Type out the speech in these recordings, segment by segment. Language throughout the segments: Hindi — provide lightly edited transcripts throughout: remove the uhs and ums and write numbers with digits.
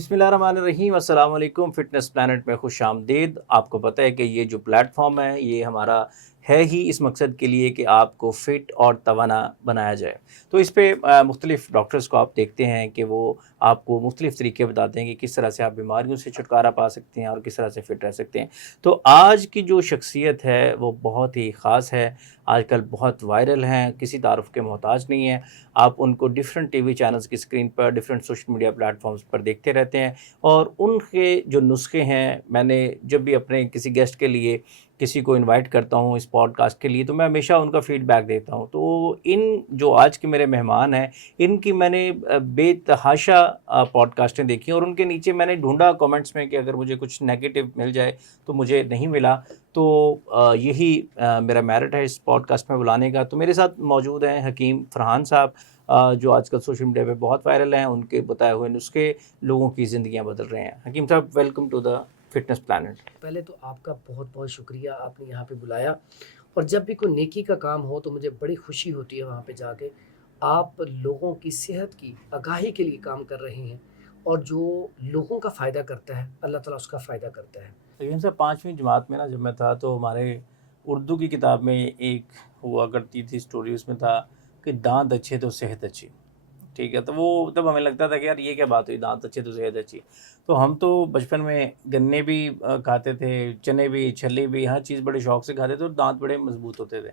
बिस्मिल्लाहिर्रहमानिर्रहीम, अस्सलाम वालेकुम। फ़िटनेस प्लैनेट में खुश आमदीद। आपको पता है कि ये जो प्लेटफॉर्म है ये हमारा है ही इस मकसद के लिए कि आपको फ़िट और तवाना बनाया जाए। तो इस पे मुख्तलिफ़ डॉक्टर्स को आप देखते हैं कि वो आपको मुख्तलिफ़ तरीके बताते हैं कि किस तरह से आप बीमारियों से छुटकारा पा सकते हैं और किस तरह से फ़िट रह सकते हैं। तो आज की जो शख्सियत है वो बहुत ही ख़ास है, आजकल बहुत वायरल हैं, किसी तारुफ़ के मोहताज नहीं हैं। आप उनको डिफरेंट टीवी चैनल्स की स्क्रीन पर, डिफरेंट सोशल मीडिया प्लेटफॉर्म्स पर देखते रहते हैं और उनके जो नुस्खे हैं, मैंने जब भी अपने किसी गेस्ट के लिए किसी को इनवाइट करता हूँ इस पॉडकास्ट के लिए, तो मैं हमेशा उनका फ़ीडबैक देता हूँ। तो इन जो आज के मेरे मेहमान हैं, इनकी मैंने बेतहाशा पॉडकास्टें देखी और उनके नीचे मैंने ढूँढा कमेंट्स में कि अगर मुझे कुछ नेगेटिव मिल जाए, तो मुझे नहीं मिला। तो यही मेरा मेरिट है इस पॉडकास्ट में बुलाने का। तो मेरे साथ मौजूद हैं हकीम फरहान साहब, जो आजकल सोशल मीडिया पे बहुत वायरल हैं। उनके बताए हुए नुस्खे लोगों की ज़िंदगियां बदल रहे हैं। हकीम साहब, welcome to the fitness planet. पहले तो आपका बहुत बहुत शुक्रिया, आपने यहाँ पे बुलाया। और जब भी कोई नेकी का काम हो तो मुझे बड़ी खुशी होती है वहाँ पे जाके। आप लोगों की सेहत की आगाही के लिए काम कर रहे हैं और जो लोगों का फ़ायदा करता है अल्लाह ताला उसका फ़ायदा करता है। हकीम साहब, 5वीं जमात में ना जब मैं था तो हमारे उर्दू की किताब में एक हुआ करती थी स्टोरी, उसमें था कि दांत अच्छे तो सेहत अच्छी। ठीक है, तो वो तब हमें लगता था कि यार ये क्या बात हुई, दांत अच्छे तो सेहत अच्छी। तो हम तो बचपन में गन्ने भी खाते थे, चने भी, छली भी, हर चीज़ बड़े शौक से खाते थे और दांत बड़े मजबूत होते थे।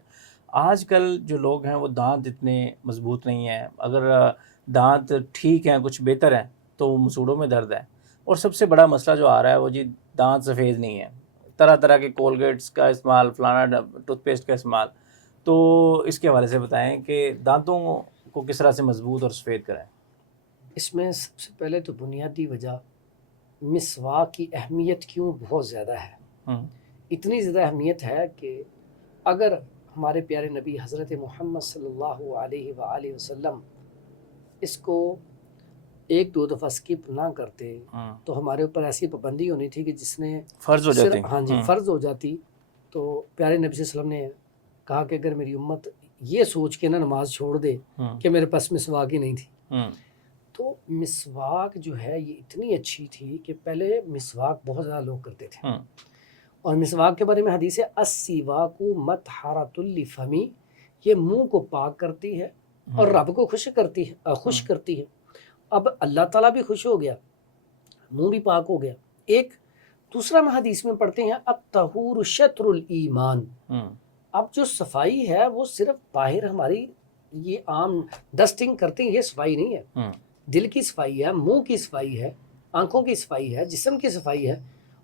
आजकल जो लोग हैं वो दांत इतने मजबूत नहीं हैं। अगर दांत ठीक हैं, कुछ बेहतर हैं, तो मसूड़ों में दर्द है। और सबसे बड़ा मसला जो आ रहा है वो जी दांत सफ़ेद नहीं है। तरह तरह के कोलगेट्स का इस्तेमाल, फलाना टूथपेस्ट का इस्तेमाल। तो इसके हवाले से बताएं कि दांतों को किस तरह से मजबूत और सफ़ेद कराएं। इसमें सबसे पहले तो बुनियादी वजह मिसवाक की अहमियत क्यों बहुत ज़्यादा है। हम्म, इतनी ज़्यादा अहमियत है कि अगर हमारे प्यारे नबी हज़रत मोहम्मद सल्लल्लाहु अलैहि वसल्लम इसको एक दो दफ़ा स्किप ना करते तो हमारे ऊपर ऐसी पाबंदी होनी थी कि जिसने फ़र्ज़ हो जाते सिर्फ हैं। हाँ जी फ़र्ज़ हो जाती। तो प्यारे नबी सल्लल्लाहु अलैहि वसल्लम ने कहा कि अगर मेरी उम्मत ये सोच के ना नमाज छोड़ दे कि मेरे पास मिसवाक ही नहीं थी। तो मिसवाक जो है ये इतनी अच्छी थी कि पहले मिसवाक बहुत ज़्यादा लोग करते थे। और मिसवाक के बारे में हदीस है, अस्सिवाकु मतहरतुल लिफमी, ये मुंह को पाक करती है और रब को खुश करती है, खुश करती है। अब अल्लाह ताला भी खुश हो गया, मुंह भी पाक हो गया। एक दूसरा हम हदीस में पढ़ते हैं अत्तहूर शत्रुल ईमान। अब जो सफाई है वो सिर्फ बाहर हमारी ये आम डस्टिंग करते हैं, ये सफाई नहीं है। दिल की सफाई है, मुंह की सफाई है, आंखों की सफाई है, जिस्म की सफाई है।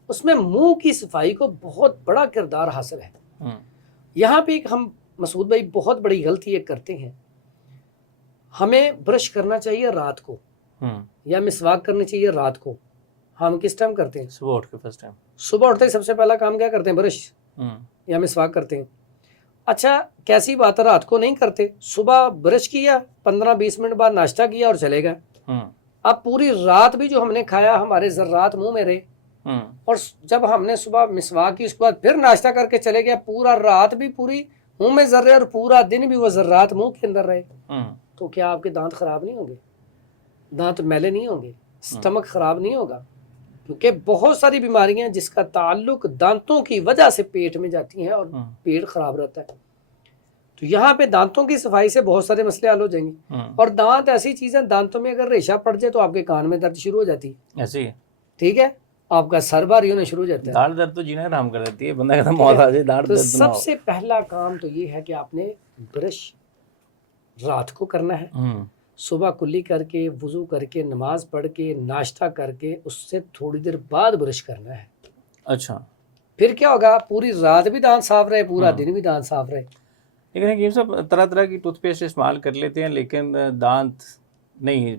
उसमें मुंह की सफाई को बहुत बड़ा किरदार हासिल है। यहाँ पे एक हम मसूद भाई बहुत बड़ी गलती एक करते हैं। हमें ब्रश करना चाहिए रात को या मिसवाक करनी चाहिए रात को। हम किस टाइम करते हैं? सुबह उठ के फर्स्ट टाइम। सुबह उठते ही सबसे पहला काम क्या करते हैं? ब्रश या मिसवाक करते हैं। अच्छा, कैसी बात है, रात को नहीं करते? सुबह ब्रश किया, 15-20 मिनट बाद नाश्ता किया और चले गए। अब पूरी रात भी जो हमने खाया हमारे जर्रात मुंह में रहे। और जब हमने सुबह मिसवाक की उसके बाद फिर नाश्ता करके चले गए, पूरा रात भी पूरी मुंह में जर्रे और पूरा दिन भी वो जर्रात मुंह के अंदर रहे। तो क्या आपके दांत खराब नहीं होंगे? दांत मैले नहीं होंगे? स्टमक खराब नहीं होगा? क्योंकि बहुत सारी बीमारियां जिसका ताल्लुक दांतों की वजह से पेट में जाती हैं और पेट खराब रहता है। तो यहाँ पे दांतों की सफाई से बहुत सारे मसले हल हो जाएंगे। और दांत ऐसी चीज है, दांतों में अगर रेशा पड़ जाए तो आपके कान में दर्द शुरू हो जाती है। ऐसे ही ठीक है, आपका सर भारी होना शुरू हो जाता है। दाढ़ दर्द तो जीना हराम कर देती है, बंदा कहता मौत आ जाए, दाढ़ तो दर्द ना हो। सबसे पहला काम तो ये है कि आपने ब्रश रात को करना है। सुबह कुल्ली करके, वुजू करके, नमाज पढ़ के, नाश्ता करके उससे थोड़ी देर बाद ब्रश करना है। अच्छा, फिर क्या होगा? पूरी रात भी दांत साफ रहे, पूरा दिन भी दांत साफ रहे। लेकिन हकीम साहब, तरह तरह की टूथपेस्ट इस्तेमाल कर लेते हैं लेकिन दांत नहीं,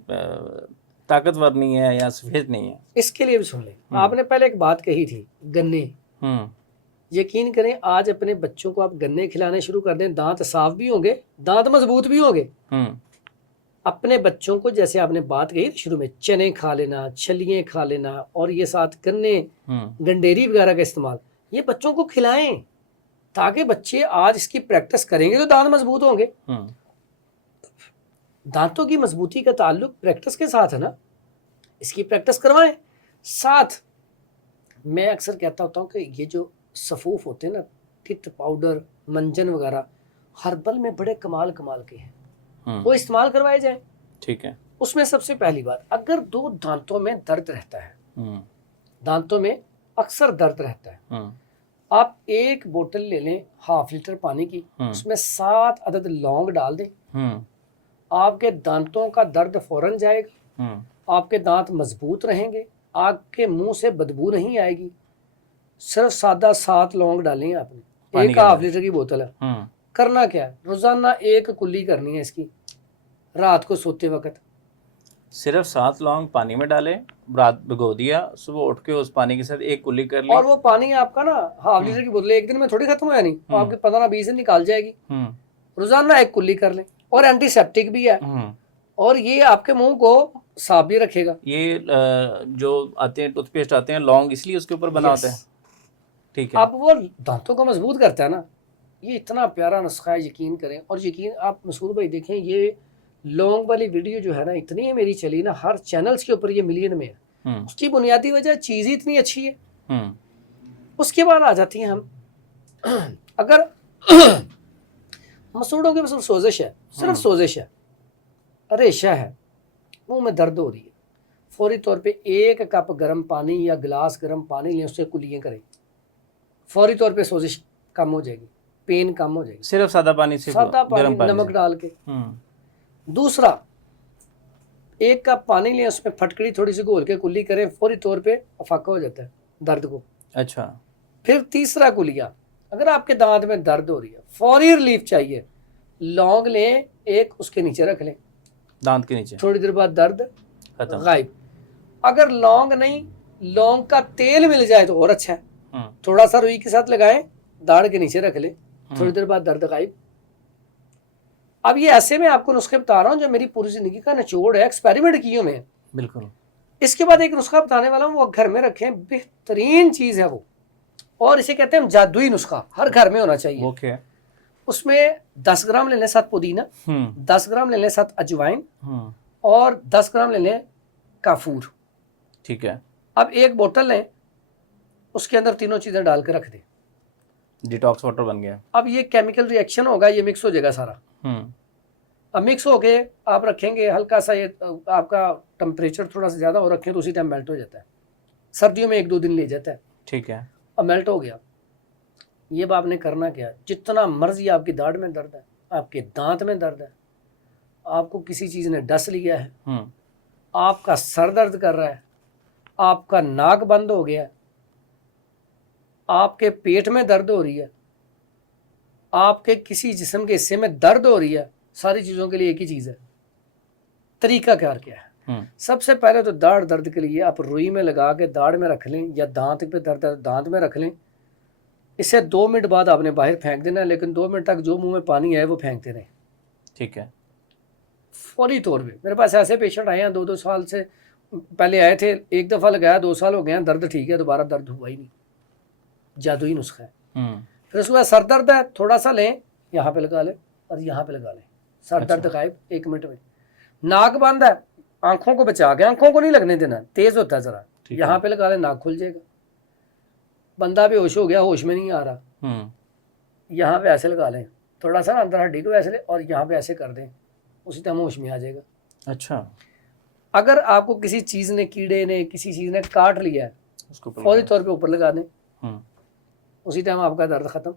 ताकतवर नहीं है या सफेद नहीं है। इसके लिए भी सुन लें, आपने पहले एक बात कही थी, गन्ने। यकीन करें, आज अपने बच्चों को आप गन्ने खिलाने शुरू कर दें, दांत साफ भी होंगे, दांत मजबूत भी होंगे। अपने बच्चों को, जैसे आपने बात कही शुरू में, चने खा लेना, छलियां खा लेना और ये साथ गन्ने, गंडेरी वगैरह का इस्तेमाल, ये बच्चों को खिलाएं ताकि बच्चे आज इसकी प्रैक्टिस करेंगे तो दांत मजबूत होंगे। दांतों की मजबूती का ताल्लुक प्रैक्टिस के साथ है ना। इसकी प्रैक्टिस करवाएं। साथ मैं अक्सर कहता होता हूँ कि ये जो सफूफ होते हैं ना, तित पाउडर, मंजन वगैरह, हर्बल में बड़े कमाल के हैं, वो इस्तेमाल करवाए जाएं। ठीक है। उसमें सबसे पहली बात, अगर 2 दांतों में दर्द रहता है, दांतों में अक्सर दर्द रहता है, आप 1 बोतल ले लें ½ लीटर पानी की, उसमें 7 अदद लौंग डाल दें, आपके दांतों का दर्द फौरन जाएगा, आपके दांत मजबूत रहेंगे, आपके मुंह से बदबू नहीं आएगी। सिर्फ सादा 7 लौंग डालें आपने, 1 ½ लीटर की बोतल है। करना क्या है, रोजाना 1 कुल्ली करनी है इसकी, रात को सोते वक्त। सिर्फ 7 लौंग पानी में डालें, रात भिगो दिया, सुबह उठ के उस पानी के साथ 1 कुल्ली कर ली। और वो पानी आपका ना ½ लीटर की बोतल एक दिन में थोड़ी खत्म होया नहीं, वो आपके 15-20 दिन निकाल जाएगी। रोजाना 1 कुल्ली कर लें, और एंटीसेप्टिक भी है, और ये आपके मुंह को साफ भी रखेगा। ये जो आते हैं टूथपेस्ट आते हैं, लौंग इसलिए उसके ऊपर बनाते हैं। ठीक है। अब वो दांतों को मजबूत करता है ना, ये इतना प्यारा नुस्खा है, यकीन करें। और यकीन आप मसूद भाई देखें, ये लौंग वाली वीडियो जो है ना, इतनी मेरी चली ना, हर चैनल्स के ऊपर ये मिलियन में है। उसकी बुनियादी वजह चीज़ ही इतनी अच्छी है। उसके बाद आ जाती हैं हम, अगर मसूड़ों के सिर्फ सोजिश है, सिर्फ सोजिश है, रेशा है, मुंह में दर्द हो रही है, फौरी तौर पे 1 कप गर्म पानी या गिलास गर्म पानी लें, उससे कुल्लियाँ करें, फौरी तौर पे सोजिश कम हो जाएगी, पेन कम हो जाएगी। सिर्फ सादा पानी से, सादा पानी नमक डाल के। दूसरा, 1 कप पानी लें, उसमें फटकड़ी थोड़ी सी घोल के कुल्ली करें, फौरी तौर पे अफाका हो जाता है दर्द को। अच्छा। फिर तीसरा कुलिया, अगर आपके दांत में दर्द हो रही है, फौरी रिलीफ चाहिए, लौंग लें 1, उसके नीचे रख लें, दांत के नीचे, थोड़ी देर बाद दर्द गायब। अगर लौंग नहीं, लौंग का तेल मिल जाए तो और अच्छा है, थोड़ा सा रुई के साथ लगाएं, दाढ़ के नीचे रख लें, थोड़ी देर बाद दर्द गायब। अब ये ऐसे में आपको नुस्खे बता रहा हूँ जो मेरी पूरी जिंदगी का निचोड़ है, एक्सपेरिमेंट किए में। बिल्कुल। इसके बाद एक नुस्खा बताने वाला हूँ, वो घर में रखें, बेहतरीन चीज है वो, और इसे कहते हैं जादुई नुस्खा, हर घर में होना चाहिए। ओके। उसमें 10 ग्राम ले लें 7 पुदीना, 10 ग्राम ले लें 7 अजवाइन, और 10 ग्राम ले लें काफूर। ठीक है। अब 1 बोतल लें, उसके अंदर तीनों चीजें डाल के रख दें, डिटॉक्स वाटर बन गया। अब ये केमिकल रिएक्शन होगा, ये मिक्स हो जाएगा सारा। अब मिक्स हो के आप रखेंगे, हल्का सा ये आपका टेम्परेचर थोड़ा सा ज़्यादा हो रखें तो उसी टाइम मेल्ट हो जाता है, सर्दियों में 1-2 दिन ले जाता है। ठीक है। अब मेल्ट हो गया, ये आपने ने करना क्या, जितना मर्जी आपकी दाढ़ में दर्द है, आपके दांत में दर्द है, आपको किसी चीज़ ने डस लिया है, आपका सर दर्द कर रहा है, आपका नाक बंद हो गया है, आपके पेट में दर्द हो रही है, आपके किसी जिस्म के हिस्से में दर्द हो रही है, सारी चीज़ों के लिए एक ही चीज़ है। तरीका क्या है, सबसे पहले तो दाढ़ दर्द के लिए आप रुई में लगा के दाढ़ में रख लें, या दांत पे दर्द है दांत में रख लें। इसे 2 मिनट बाद आपने बाहर फेंक देना है, लेकिन 2 मिनट तक जो मुंह में पानी है वो फेंकते रहें। ठीक है। फौरी तौर पे मेरे पास ऐसे पेशेंट आए हैं, 2-2 साल से पहले आए थे, 1 दफ़ा लगाया, 2 साल हो गए हैं, दर्द ठीक है, दोबारा दर्द हुआ ही नहीं। जादुई नुस्खा है। फिर उसके बाद सर दर्द है, थोड़ा सा लें, यहाँ पे लगा लें और यहाँ पे लगा लें, सर दर्द गायब 1 मिनट में। नाक बंद है, आंखों को बचा के, आंखों को नहीं लगने देना, तेज होता है जरा, यहाँ पे लगा लें, नाक खुल जाएगा। बंदा बेहोश हो गया, होश में नहीं आ रहा, यहाँ पे ऐसे लगा लें, थोड़ा सा अंदर हड्डी को ऐसे ले और यहाँ पे ऐसे कर दें, उसी टाइम होश में आ जाएगा। अच्छा। अगर आपको किसी चीज़ ने, कीड़े ने, किसी चीज़ ने काट लिया है, उसको फौरी तौर पे ऊपर लगा दें, उसी टाइम आपका दर्द ख़त्म।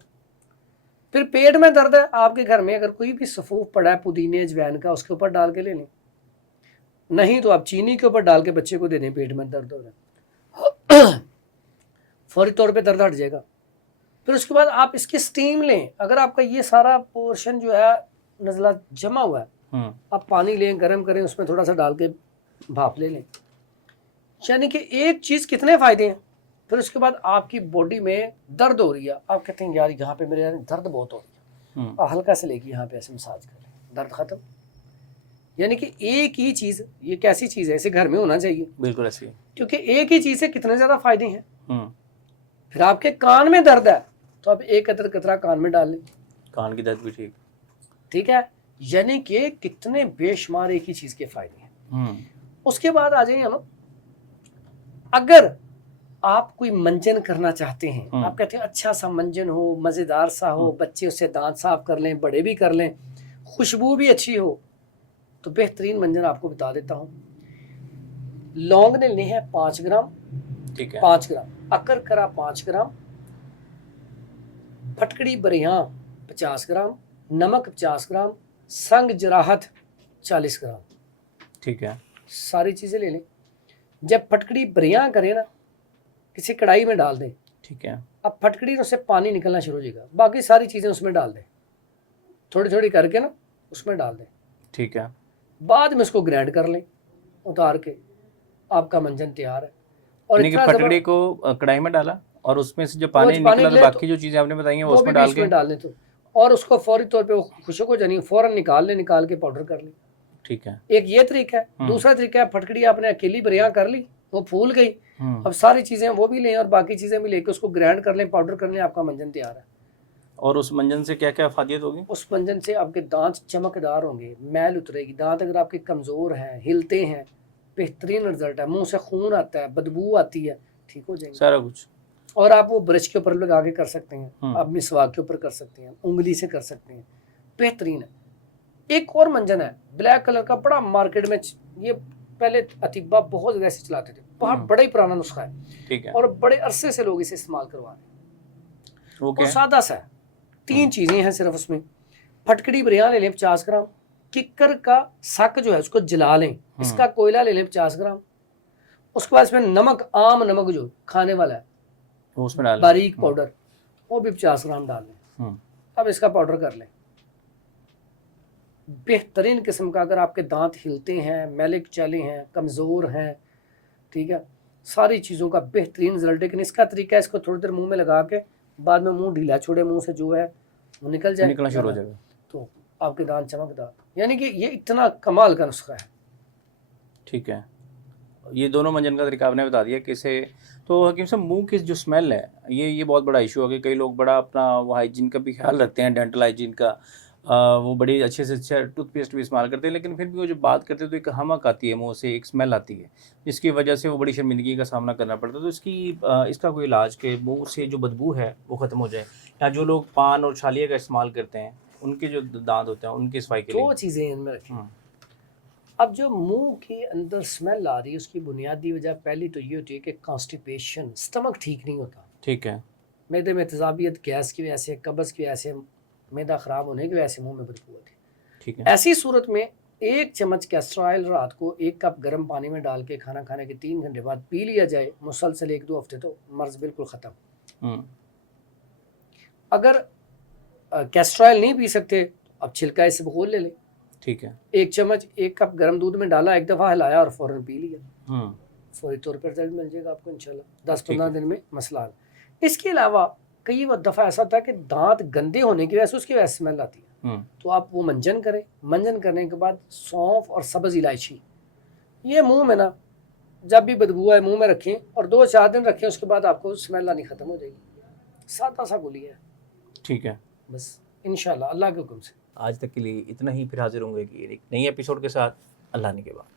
फिर पेट में दर्द है आपके घर में, अगर कोई भी सफूफ पड़ा है पुदीने अजवाइन का, उसके ऊपर डाल के ले लें, नहीं तो आप चीनी के ऊपर डाल के बच्चे को दे दें, पेट में दर्द हो रहा है, फौरी तौर पे दर्द हट जाएगा। फिर उसके बाद आप इसकी स्टीम लें, अगर आपका ये सारा पोर्शन जो है नज़ला जमा हुआ है, आप पानी लें, गर्म करें, उसमें थोड़ा सा डाल के भाप ले लें, यानी कि एक चीज़ कितने फ़ायदे हैं। फिर उसके बाद आपकी बॉडी में दर्द हो रही है, आप कहते हैं यार यहाँ पे मेरे यार दर्द बहुत हो रही है, और हल्का से लेके यहाँ पे ऐसे मसाज कर लें, दर्द ख़त्म। यानी कि एक ही चीज़, ये कैसी चीज़ है, इसे घर में होना चाहिए। बिल्कुल ऐसी, क्योंकि एक ही चीज़ से कितने ज़्यादा फ़ायदे हैं। फिर आपके कान में दर्द है तो आप 1 अदद कतरा कान में डाल लें, कान की दर्द भी ठीक है। यानी कि कितने बेशुमार एक ही चीज़ के फ़ायदे हैं। उसके बाद आ जाइए हम अगर आप कोई मंजन करना चाहते हैं, आप कहते हैं अच्छा सा मंजन हो, मज़ेदार सा हो, बच्चे उससे दांत साफ कर लें, बड़े भी कर लें, खुशबू भी अच्छी हो, तो बेहतरीन मंजन आपको बता देता हूँ। लौंग ने लेने हैं 5 ग्राम, ठीक है, 5 ग्राम, अकर करा 5 ग्राम, फटकड़ी बरियां 50 ग्राम, नमक 50 ग्राम, संग जराहत 40 ग्राम। ठीक है, सारी चीज़ें ले लें। जब फटकड़ी बरियां करें ना, किसी कढ़ाई में डाल दें। ठीक है, अब फटकड़ी से पानी निकलना शुरू हो जाएगा, बाकी सारी चीज़ें उसमें डाल दें, थोड़ी थोड़ी करके ना उसमें डाल दें। ठीक है, बाद में उसको ग्राइंड कर लें उतार के, आपका मंजन तैयार है। और यानी कि फटकड़ी को कढ़ाई में डाला और उसमें से जो पानी निकला तो बाकी जो चीज़ें आपने बताई हैं वो उसमें डाल के डाल लें तो, और उसको फौरी तौर पे खुशक हो जानी, फ़ौरन निकाल लें, निकाल के पाउडर कर लें। ठीक है, एक ये तरीका है। दूसरा तरीका है, फटकड़ी आपने अकेली बरियां कर ली, वो फूल गई, अब सारी चीज़ें वो भी लें और बाकी चीज़ें भी लेके उसको ग्राइंड कर लें, पाउडर कर लें, आपका मंजन तैयार है। और उस मंजन से क्या क्या फायदियत होगी? उस मंजन से आपके दांत चमकदार होंगे, मैल उतरेगी, दांत अगर आपके कमज़ोर हैं, हिलते हैं, बेहतरीन रिजल्ट है। मुंह से खून आता है, बदबू आती है, ठीक हो जाएंगे सारा कुछ। और आप वो ब्रश के ऊपर लगा के कर सकते हैं, आप मिसवाक के ऊपर कर सकते हैं, उंगली से कर सकते हैं, बेहतरीन है। एक और मंजन है ब्लैक कलर का, बड़ा मार्केट में, ये पहले अतीबा बहुत ज़्यादा ऐसे चलाते थे, बहुत बड़ा ही पुराना नुस्खा है, ठीक है, और बड़े अरसे से लोग इसे इस्तेमाल करवा रहे हैं। वो सादा सा है, 3 चीज़ें हैं सिर्फ उसमें। फटकड़ी बरियां ले लें 50 ग्राम, किक्कर का सक जो है उसको जला लें, इसका कोयला ले लें 50 ग्राम, उसके बाद इसमें नमक, आम नमक जो खाने वाला है वो उसमें डाल बारीक पाउडर, वो भी 50 ग्राम डाल लें। अब इसका पाउडर कर लें। बेहतरीन किस्म का, अगर आपके दांत हिलते हैं, मैले चले हैं, कमज़ोर हैं, ठीक है, सारी चीज़ों का बेहतरीन रिजल्ट। लेकिन इसका तरीका है, इसको थोड़ी देर मुंह में लगा के बाद में मुंह ढीला छोड़े, मुंह से जो है वो निकलना शुरू हो जाएगा, तो आपके दांत चमकदार। यानी कि ये इतना कमाल का नुस्खा है। ठीक है, ये दोनों मंजन का तरीका आपने बता दिया किसे। तो हकीम साहब, मुंह की जो स्मेल है, ये बहुत बड़ा इशू है कि कई लोग बड़ा अपना वो हाइजीन का भी ख्याल रखते हैं, डेंटल हाइजीन का, वो बड़ी अच्छे से अच्छा टूथपेस्ट भी इस्तेमाल करते हैं, लेकिन फिर भी वो जब बात करते हैं तो एक हमक आती है मुंह से, एक स्मेल आती है, जिसकी वजह से वो बड़ी शर्मिंदगी का सामना करना पड़ता है। तो इसका कोई इलाज के मुंह से जो बदबू है वो ख़त्म हो जाए, या जो लोग पान और छालिया का इस्तेमाल करते हैं उनके जो दांत होते हैं उनकी सफाई के लिए 2 चीज़ें इनमें रखें। अब जो मुंह के अंदर स्मेल आ रही है, उसकी बुनियादी वजह पहली तो ये होती है कि कॉन्स्टिपेशन, स्टमक ठीक नहीं होता, ठीक है, मैदे में तेजाबियत, गैस की वजह से, कब्ज़ की वजह से, मैदा ख़राब होने की वजह से मुंह में बदबू होती है। ठीक है, ऐसी सूरत में 1 चम्मच कैस्टर ऑयल रात को 1 कप गर्म पानी में डाल के खाना खाने के 3 घंटे बाद पी लिया जाए, मुसलसल 1-2 हफ्ते, तो मर्ज़ बिल्कुल ख़त्म। अगर कैस्टर ऑयल नहीं पी सकते, अब छिलका इसबगोल ले लें, ठीक है, 1 चम्मच 1 कप गर्म दूध में डाला, 1 दफ़ा हिलाया और फ़ौरन पी लिया, फौरी तौर पर रिजल्ट मिल जाएगा आपको इंशाल्लाह, 10-15 दिन में मसला हल। इसके अलावा कई दफ़ा ऐसा होता है कि दांत गंदे होने की वजह से उसकी वजह से स्मेल आती है, तो आप वो मंजन करें। मंजन करने के बाद सौंफ और सब्ज़ इलायची, ये मुंह में ना जब भी बदबू आए मुंह में रखें और 2-4 दिन रखें, उसके बाद आपको स्मेल आनी ख़त्म हो जाएगी। सादा सा गोली है, ठीक है, बस इंशाल्लाह अल्लाह के हुक्म से। आज तक के लिए इतना ही, फिर हाजिर होंगे कि एक नई एपिसोड के साथ। अल्लाह ने के बाद।